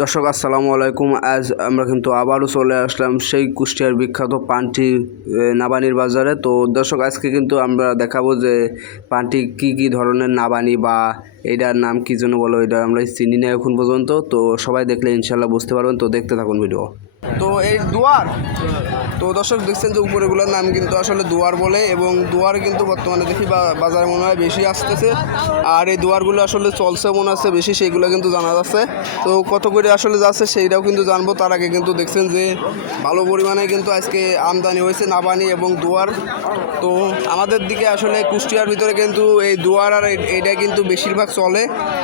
দর্শক আসসালামু আলাইকুম। আজ আমরা কিন্তু আবারও চলে আসলাম সেই কুষ্টিয়ার বিখ্যাত পানটি নাবানির বাজারে। তো দর্শক আজকে কিন্তু আমরা দেখাবো যে পানটি কি ধরনের নাবানি বা এইটার নাম কী জন্য বলো, এটা আমরা চিনি না এখন পর্যন্ত। তো সবাই দেখলে ইনশাল্লাহ বুঝতে পারবেন। তো দেখতে থাকুন ভিডিও। তো এই দুয়ার, তো দর্শক দেখছেন যে উপরেগুলোর নাম কিন্তু আসলে দুয়ার বলে, এবং দুয়ার কিন্তু বর্তমানে দেখি বাজারে মনে হয় বেশি আসতেছে। আর এই দুয়ারগুলো আসলে চলছে মনে হচ্ছে বেশি, সেইগুলো কিন্তু জানা যাচ্ছে। তো কত করে আসলে যাচ্ছে সেইটাও কিন্তু জানবো। তার আগে কিন্তু দেখছেন যে ভালো পরিমাণে কিন্তু আজকে আমদানি হয়েছে নাবানি এবং দুয়ার। তো আমাদের দিকে আসলে কুষ্টিয়ার ভিতরে কিন্তু এই দুয়ার আর এইটা কিন্তু বেশিরভাগ চলে।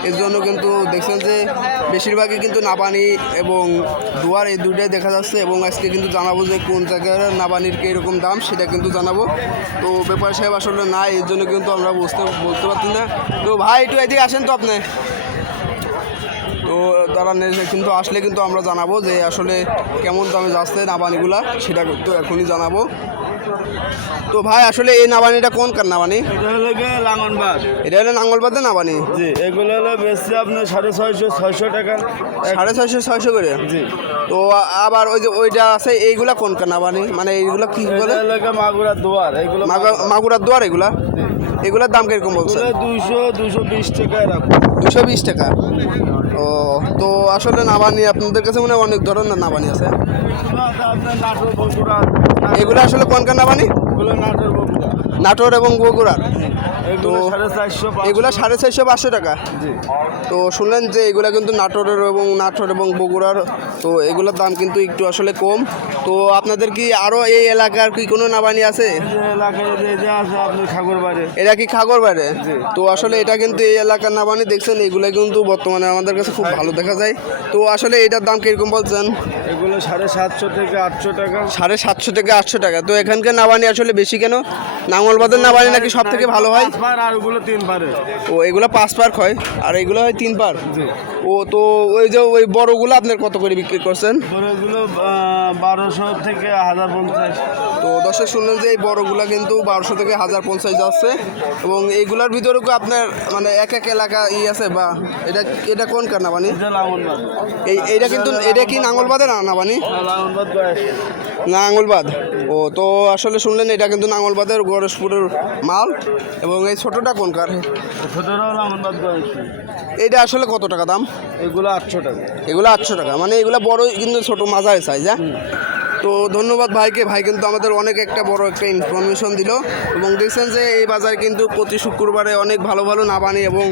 এর জন্য কিন্তু দেখছেন যে বেশিরভাগই কিন্তু নাবানি এবং দুয়ার এই দুইটাই দেখা যাচ্ছে। এবং আজকে কিন্তু জানাবো যে কোন জায়গার নাবানির কীরকম দাম সেটা কিন্তু জানাবো। তো ব্যাপার সাহেব আসলে না, এর জন্য কিন্তু আমরা বলতে পারছি না। তো ভাই একটু এদিকে আসেন তো আপনি। তো তারা কিন্তু আসলে কিন্তু আমরা জানাবো যে আসলে কেমন দামে যাচ্ছে নাবানিগুলা, সেটা কিন্তু এখনই জানাবো। তো ভাই আসলে এই নাবানিটা কোন কার নাবানি? এটা হলো লাঙ্গলবাদ। এটা হলো নাঙ্গলবাদের নাবানি। জি, এগুলো হলো বেশি আপনার 650-600 টাকা। 650-600 করে। জি। তো আবার ওই যে ওইটা আছে, এইগুলা কোন কার নাবানি, মানে এইগুলা কি বলে? মাগুরার দুয়ার। এগুলো মাগুরার দুয়ার। এগুলার দাম কিরকম বলছে? 200-220 টাকায় রাখো। 220 টাকা। ও, তো আসলে নাবানি আপনাদের কাছে মনে হয় অনেক ধরনের নাবানি আছে। আপনার নাটোর বগুড়া। এগুলো আসলে কোনকার নাবানি? এগুলো নাটোর বগুড়া। নাটোর এবং বগুড়ার। তো এগুলো 450। এগুলো 450-500 টাকা। জি। তো শুনলেন যে এগুলো কিন্তু নাটোর এবং বগুড়ার। তো এগুলোর দাম কিন্তু একটু আসলে কম। তো আপনাদের কি আরও এই এলাকার কি কোনো নাবানি আছে? এলাকায় যে আছে আপনার খাগড়বাড়ি। এটা কি খাগড়বাড়ি? তো আসলে এটা কিন্তু এই এলাকার নাবানি দেখছেন, এগুলো কিন্তু বর্তমানে আমাদের কাছে খুব ভালো দেখা যায়। তো আসলে এটার দাম কিরকম বলছেন? এগুলো 750 থেকে 800 টাকা। 750 থেকে 800 টাকা। তো এখানকার নাবানি আসলে বেশি কেন? নাঙ্গলবাদের নাবানি নাকি সব থেকে ভালো হয়? 5 পার আর ওগুলো 3 পারে। ও, এগুলো 5 পার হয় আর এগুলো হয় 3 পার। জি। ও, তো ওই যে ওই বড়গুলো আপনার কত করে বিক্রি করছেন? বড়গুলো 1200 থেকে 1050। তো দর্শক শুনলেন যে এই বড়গুলো কিন্তু 1200 থেকে 1050 যাচ্ছে। এবং এইগুলোর ভিতরেও আপনার মানে এক এলাকা আছে, বা এটা কোন কার নাবানি? এইটা কিন্তু এটা কি নাঙ্গলবাদের নাবানি? নাঙ্গলবাদ। ও, তো আসলে শুনলেন এটা কিন্তু নাঙ্গলবাদের গণেশপুরের মাল। এবং এই ছোটটা কোন কার? এইটা আসলে কত টাকা দাম? এগুলো 800 টাকা। এগুলো 800 টাকা, মানে এগুলো বড় কিন্তু ছোট মাঝারি সাইজ। হ্যাঁ। তো ধন্যবাদ ভাইকে। ভাই কিন্তু আমাদের অনেক বড় একটা ইনফরমেশন দিল। এবং দেখছেন যে এই বাজার কিন্তু প্রতি শুক্রবারে অনেক ভালো ভালো নাবানি এবং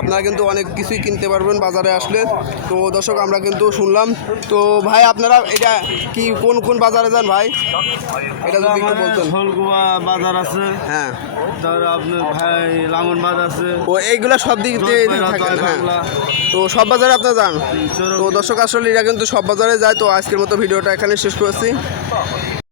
আপনারা কিন্তু অনেক কিছুই কিনতে পারবেন বাজারে আসলে। তো দর্শক আমরা কিন্তু শুনলাম। তো ভাই আপনারা এটা কি কোন বাজারে যান ভাই? এটা যদি একটু বলতেন। শোলকুয়া বাজার আছে। হ্যাঁ। তারপর আপনার ভাই লাঙ্গলবাদ আছে। ও, এইগুলা সব দিক দিয়ে থাকেন। হ্যাঁ। তো সব বাজারে আপনারা যান। তো দর্শক আসলে এরা কিন্তু সব বাজারে যায়। তো আজকের মতো ভিডিওটা এখানে শেষ করেছি।